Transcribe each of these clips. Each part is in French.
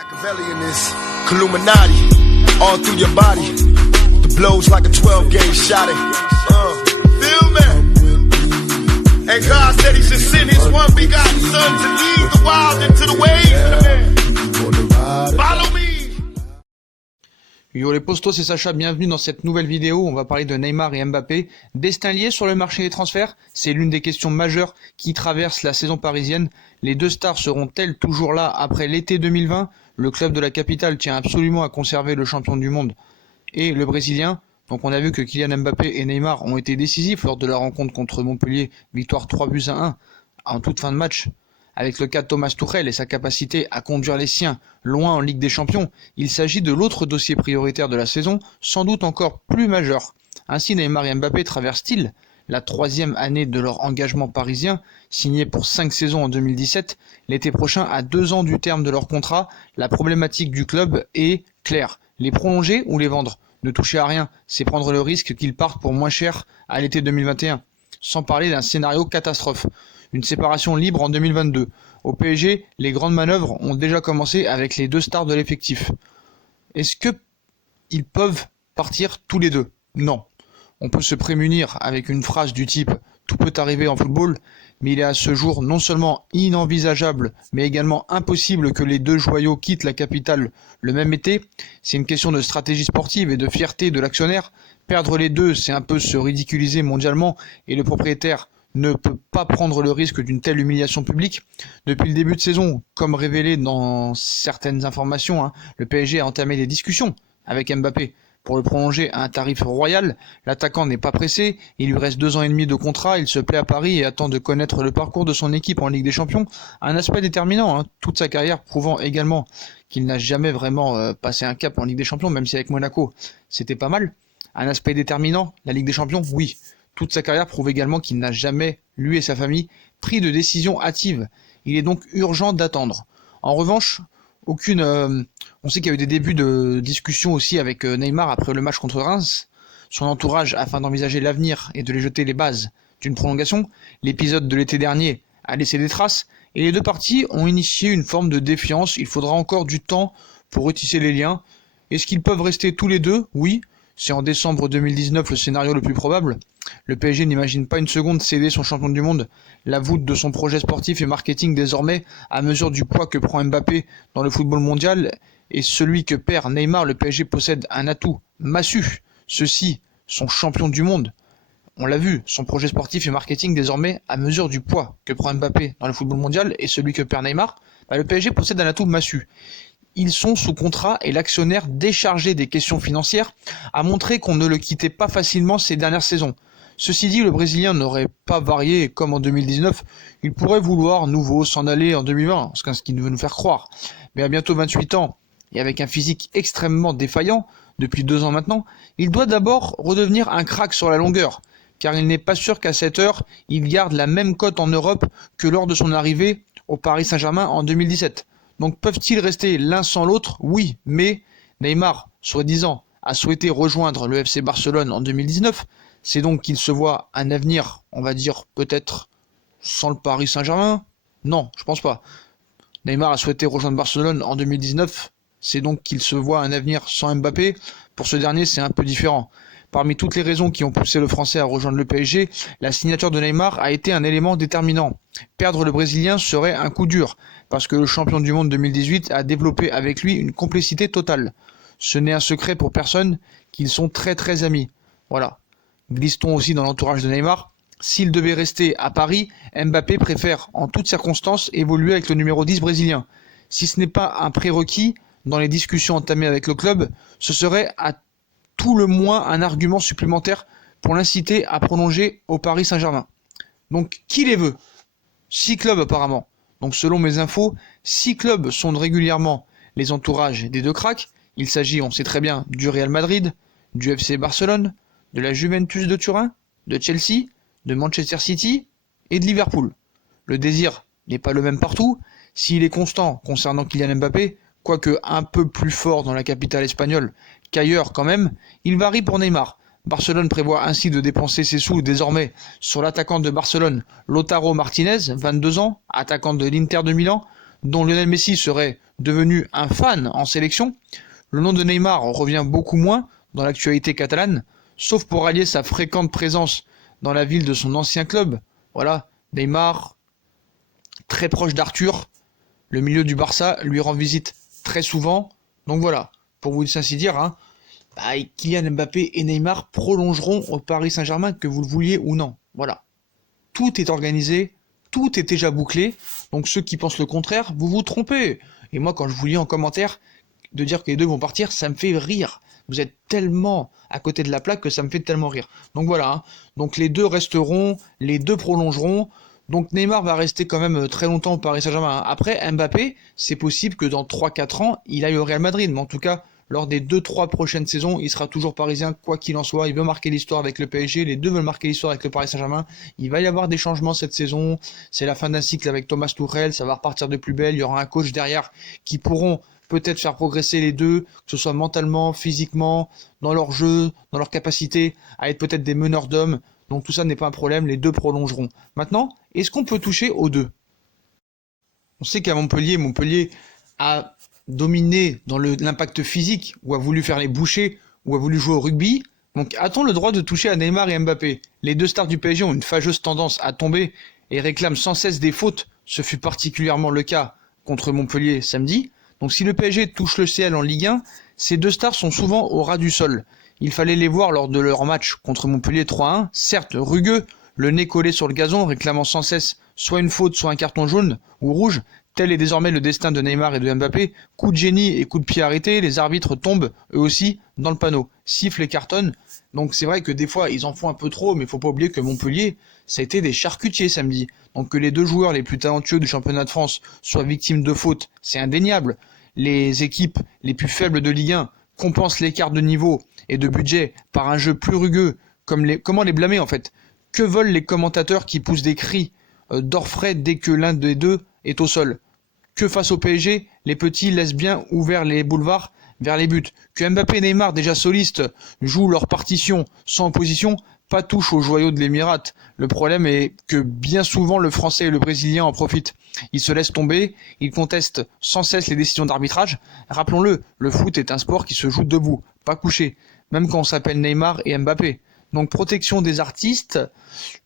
Machiavelli in this Illuminati, all through your body. The blows like a 12-gauge shot. Feel me? And God said He should send His one begotten Son to lead the wild into the ways. Follow me. Yo les postos, c'est Sacha, bienvenue dans cette nouvelle vidéo. On va parler de Neymar et Mbappé. Destin lié sur le marché des transferts, c'est l'une des questions majeures qui traversent la saison parisienne. Les deux stars seront-elles toujours là après l'été 2020? Le club de la capitale tient absolument à conserver le champion du monde et le Brésilien. Donc on a vu que Kylian Mbappé et Neymar ont été décisifs lors de la rencontre contre Montpellier, victoire 3-1 en toute fin de match. Avec le cas de Thomas Tuchel et sa capacité à conduire les siens loin en Ligue des Champions, il s'agit de l'autre dossier prioritaire de la saison, sans doute encore plus majeur. Ainsi Neymar et Mbappé traversent-ils la troisième année de leur engagement parisien, signé pour 5 saisons en 2017, l'été prochain à 2 ans du terme de leur contrat. La problématique du club est claire, les prolonger ou les vendre. Ne toucher à rien, c'est prendre le risque qu'ils partent pour moins cher à l'été 2021. Sans parler d'un scénario catastrophe. Une séparation libre en 2022. Au PSG, les grandes manœuvres ont déjà commencé avec les deux stars de l'effectif. Est-ce que ils peuvent partir tous les deux? Non. On peut se prémunir avec une phrase du type « tout peut arriver en football », mais il est à ce jour non seulement inenvisageable, mais également impossible que les deux joyaux quittent la capitale le même été. C'est une question de stratégie sportive et de fierté de l'actionnaire. Perdre les deux, c'est un peu se ridiculiser mondialement, et le propriétaire ne peut pas prendre le risque d'une telle humiliation publique. Depuis le début de saison, comme révélé dans certaines informations, le PSG a entamé des discussions avec Mbappé pour le prolonger à un tarif royal. L'attaquant n'est pas pressé, il lui reste 2 ans et demi de contrat, il se plaît à Paris et attend de connaître le parcours de son équipe en Ligue des Champions. Un aspect déterminant, toute sa carrière prouvant également qu'il n'a jamais vraiment passé un cap en Ligue des Champions, même si avec Monaco c'était pas mal. Un aspect déterminant, la Ligue des Champions, oui. Toute sa carrière prouve également qu'il n'a jamais, lui et sa famille, pris de décision hâtive. Il est donc urgent d'attendre. En revanche, on sait qu'il y a eu des débuts de discussion aussi avec Neymar après le match contre Reims. Son entourage, afin d'envisager l'avenir et de les jeter les bases d'une prolongation. L'épisode de l'été dernier a laissé des traces et les deux parties ont initié une forme de défiance. Il faudra encore du temps pour retisser les liens. Est-ce qu'ils peuvent rester tous les deux? Oui. C'est en décembre 2019 le scénario le plus probable. Le PSG n'imagine pas une seconde céder son champion du monde. La voûte de son projet sportif et marketing désormais, à mesure du poids que prend Mbappé dans le football mondial, et celui que perd Neymar, le PSG possède un atout massu. Ceux-ci sont champions du monde. On l'a vu, son projet sportif et marketing désormais, à mesure du poids que prend Mbappé dans le football mondial et celui que perd Neymar, le PSG possède un atout massu. Ils sont sous contrat et l'actionnaire déchargé des questions financières a montré qu'on ne le quittait pas facilement ces dernières saisons. Ceci dit, le Brésilien n'aurait pas varié comme en 2019. Il pourrait vouloir nouveau s'en aller en 2020, ce qu'il veut nous faire croire. Mais à bientôt 28 ans, et avec un physique extrêmement défaillant, depuis 2 ans maintenant, il doit d'abord redevenir un crack sur la longueur, car il n'est pas sûr qu'à cette heure, il garde la même cote en Europe que lors de son arrivée au Paris Saint-Germain en 2017. Donc peuvent-ils rester l'un sans l'autre? Oui, mais Neymar, soi-disant, a souhaité rejoindre le FC Barcelone en 2019. C'est donc qu'il se voit un avenir, on va dire peut-être sans le Paris Saint-Germain? Non, je pense pas. Neymar a souhaité rejoindre Barcelone en 2019. C'est donc qu'il se voit un avenir sans Mbappé. Pour ce dernier, c'est un peu différent. Parmi toutes les raisons qui ont poussé le Français à rejoindre le PSG, la signature de Neymar a été un élément déterminant. Perdre le Brésilien serait un coup dur, parce que le champion du monde 2018 a développé avec lui une complicité totale. Ce n'est un secret pour personne qu'ils sont très très amis. Voilà. Glisse-t-on aussi dans l'entourage de Neymar. S'il devait rester à Paris, Mbappé préfère en toutes circonstances évoluer avec le numéro 10 brésilien. Si ce n'est pas un prérequis dans les discussions entamées avec le club, ce serait à tout le moins un argument supplémentaire pour l'inciter à prolonger au Paris Saint-Germain. Donc qui les veut? 6 clubs apparemment. Donc selon mes infos, 6 clubs sondent régulièrement les entourages des deux cracks. Il s'agit, on sait très bien, du Real Madrid, du FC Barcelone, de la Juventus de Turin, de Chelsea, de Manchester City et de Liverpool. Le désir n'est pas le même partout. S'il est constant concernant Kylian Mbappé, quoique un peu plus fort dans la capitale espagnole qu'ailleurs quand même, il varie pour Neymar. Barcelone prévoit ainsi de dépenser ses sous désormais sur l'attaquant de Barcelone, Lautaro Martinez, 22 ans, attaquant de l'Inter de Milan, dont Lionel Messi serait devenu un fan en sélection, le nom de Neymar revient beaucoup moins dans l'actualité catalane, sauf pour allier sa fréquente présence dans la ville de son ancien club. Voilà, Neymar, très proche d'Arthur, le milieu du Barça, lui rend visite très souvent. Donc voilà, pour vous ainsi dire, hein, Kylian Mbappé et Neymar prolongeront au Paris Saint-Germain, que vous le vouliez ou non. Voilà, tout est organisé, tout est déjà bouclé. Donc ceux qui pensent le contraire, vous vous trompez. Et moi, quand je vous lis en commentaire de dire que les deux vont partir, ça me fait rire. Vous êtes tellement à côté de la plaque que ça me fait tellement rire. Donc voilà, hein. Donc les deux resteront, les deux prolongeront. Donc Neymar va rester quand même très longtemps au Paris Saint-Germain. Après, Mbappé, c'est possible que dans 3-4 ans, il aille au Real Madrid. Mais en tout cas, lors des 2-3 prochaines saisons, il sera toujours parisien, quoi qu'il en soit. Il veut marquer l'histoire avec le PSG. Les deux veulent marquer l'histoire avec le Paris Saint-Germain. Il va y avoir des changements cette saison. C'est la fin d'un cycle avec Thomas Tuchel. Ça va repartir de plus belle. Il y aura un coach derrière qui pourront peut-être faire progresser les deux, que ce soit mentalement, physiquement, dans leur jeu, dans leur capacité à être peut-être des meneurs d'hommes. Donc tout ça n'est pas un problème, les deux prolongeront. Maintenant, est-ce qu'on peut toucher aux deux? On sait qu'à Montpellier a dominé dans l'impact physique, ou a voulu faire les bouchers, ou a voulu jouer au rugby. Donc a-t-on le droit de toucher à Neymar et Mbappé? Les deux stars du PSG ont une fâcheuse tendance à tomber et réclament sans cesse des fautes. Ce fut particulièrement le cas contre Montpellier samedi. Donc si le PSG touche le ciel en Ligue 1, ces deux stars sont souvent au ras du sol. Il fallait les voir lors de leur match contre Montpellier 3-1, certes rugueux, le nez collé sur le gazon, réclamant sans cesse soit une faute, soit un carton jaune ou rouge. Tel est désormais le destin de Neymar et de Mbappé. Coup de génie et coup de pied arrêtés, les arbitres tombent eux aussi dans le panneau, sifflent et cartonnent. Donc c'est vrai que des fois ils en font un peu trop, mais il faut pas oublier que Montpellier, ça a été des charcutiers samedi. Donc que les deux joueurs les plus talentueux du championnat de France soient victimes de fautes, c'est indéniable. Les équipes les plus faibles de Ligue 1 compensent l'écart de niveau et de budget par un jeu plus rugueux. Comment les blâmer en fait? Que veulent les commentateurs qui poussent des cris d'orfraie dès que l'un des deux est au sol? Que face au PSG, les petits laissent bien ouverts les boulevards vers les buts? Que Mbappé et Neymar, déjà solistes, jouent leur partition sans opposition, pas touche aux joyaux de l'Émirat. Le problème est que bien souvent le Français et le Brésilien en profitent. Ils se laissent tomber, ils contestent sans cesse les décisions d'arbitrage. Rappelons-le, le foot est un sport qui se joue debout, pas couché, même quand on s'appelle Neymar et Mbappé. Donc protection des artistes,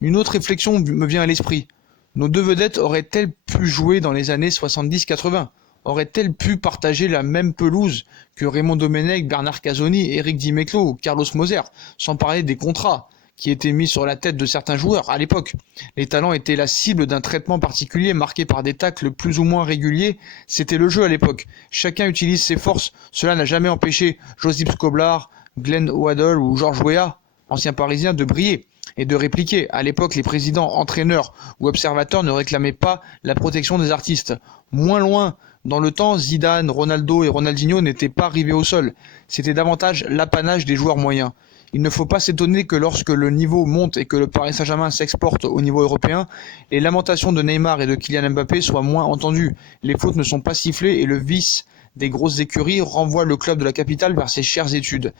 une autre réflexion me vient à l'esprit. Nos deux vedettes auraient-elles pu jouer dans les années 70-80? Auraient-elles pu partager la même pelouse que Raymond Domenech, Bernard Casoni, Éric Dimeco ou Carlos Moser, sans parler des contrats qui étaient mis sur la tête de certains joueurs à l'époque? Les talents étaient la cible d'un traitement particulier marqué par des tacles plus ou moins réguliers. C'était le jeu à l'époque. Chacun utilise ses forces. Cela n'a jamais empêché Josip Skoblar, Glenn Hoddle ou Georges Weah, anciens parisiens, de briller et de répliquer. À l'époque, les présidents, entraîneurs ou observateurs ne réclamaient pas la protection des artistes. Moins loin dans le temps, Zidane, Ronaldo et Ronaldinho n'étaient pas arrivés au sol. C'était davantage l'apanage des joueurs moyens. Il ne faut pas s'étonner que lorsque le niveau monte et que le Paris Saint-Germain s'exporte au niveau européen, les lamentations de Neymar et de Kylian Mbappé soient moins entendues. Les fautes ne sont pas sifflées et le vice des grosses écuries renvoie le club de la capitale vers ses chères études.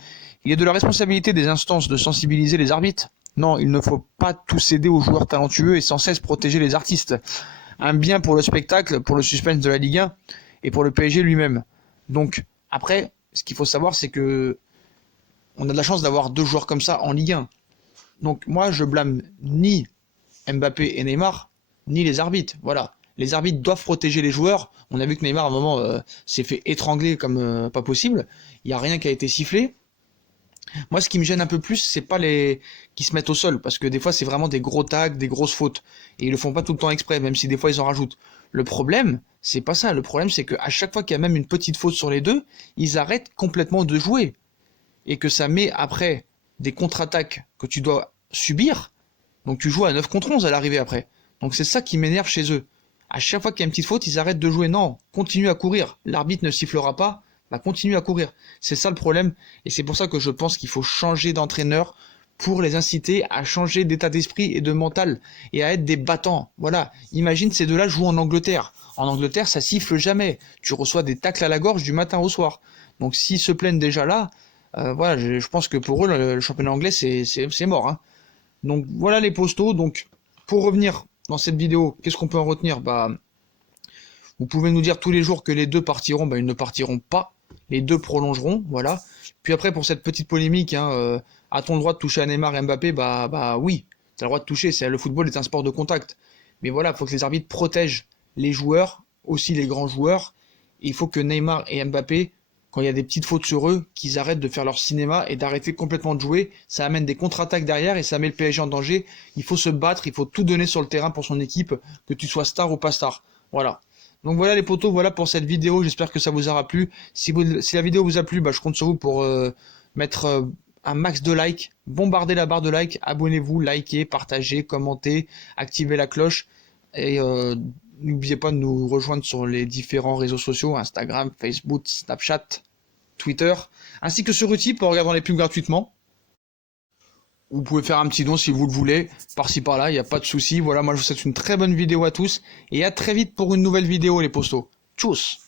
Il est de la responsabilité des instances de sensibiliser les arbitres. Non, il ne faut pas tout céder aux joueurs talentueux et sans cesse protéger les artistes. Un bien pour le spectacle, pour le suspense de la Ligue 1 et pour le PSG lui-même. Donc, après, ce qu'il faut savoir, c'est que on a de la chance d'avoir deux joueurs comme ça en Ligue 1. Donc, moi, je blâme ni Mbappé et Neymar, ni les arbitres. Voilà. Les arbitres doivent protéger les joueurs. On a vu que Neymar, à un moment, s'est fait étrangler comme pas possible. Il n'y a rien qui a été sifflé. Moi, ce qui me gêne un peu plus, c'est pas les qui se mettent au sol, parce que des fois, c'est vraiment des gros tags, des grosses fautes. Et ils le font pas tout le temps exprès, même si des fois, ils en rajoutent. Le problème, c'est pas ça. Le problème, c'est qu'à chaque fois qu'il y a même une petite faute sur les deux, ils arrêtent complètement de jouer. Et que ça met après des contre-attaques que tu dois subir. Donc tu joues à 9 contre 11 à l'arrivée après. Donc c'est ça qui m'énerve chez eux. À chaque fois qu'il y a une petite faute, ils arrêtent de jouer. Non, continue à courir. L'arbitre ne sifflera pas, bah continue à courir. C'est ça le problème. Et c'est pour ça que je pense qu'il faut changer d'entraîneur pour les inciter à changer d'état d'esprit et de mental et à être des battants. Voilà. Imagine ces deux-là jouent en Angleterre. En Angleterre, ça siffle jamais. Tu reçois des tacles à la gorge du matin au soir. Donc s'ils se plaignent déjà là, voilà, je pense que pour eux, le championnat anglais, c'est mort. Hein. Donc voilà les postos. Donc pour revenir dans cette vidéo, qu'est-ce qu'on peut en retenir? Bah, Vous pouvez nous dire tous les jours que les deux partiront, ben ils ne partiront pas. Les deux prolongeront, voilà. Puis après, pour cette petite polémique, hein, a-t-on le droit de toucher à Neymar et Mbappé? Bah oui, t'as le droit de toucher. Le football est un sport de contact. Mais voilà, il faut que les arbitres protègent les joueurs, aussi les grands joueurs. Et il faut que Neymar et Mbappé, quand il y a des petites fautes sur eux, qu'ils arrêtent de faire leur cinéma et d'arrêter complètement de jouer. Ça amène des contre-attaques derrière et ça met le PSG en danger. Il faut se battre, il faut tout donner sur le terrain pour son équipe, que tu sois star ou pas star. Voilà. Donc voilà les potos, voilà pour cette vidéo, j'espère que ça vous aura plu. Si la vidéo vous a plu, bah, je compte sur vous pour mettre un max de likes, bombarder la barre de likes, abonnez-vous, likez, partagez, commentez, activez la cloche et n'oubliez pas de nous rejoindre sur les différents réseaux sociaux, Instagram, Facebook, Snapchat, Twitter, ainsi que sur Utip pour regarder les pubs gratuitement. Vous pouvez faire un petit don si vous le voulez, par-ci par-là, il n'y a pas de souci. Voilà, moi je vous souhaite une très bonne vidéo à tous, et à très vite pour une nouvelle vidéo les postos. Tchuss!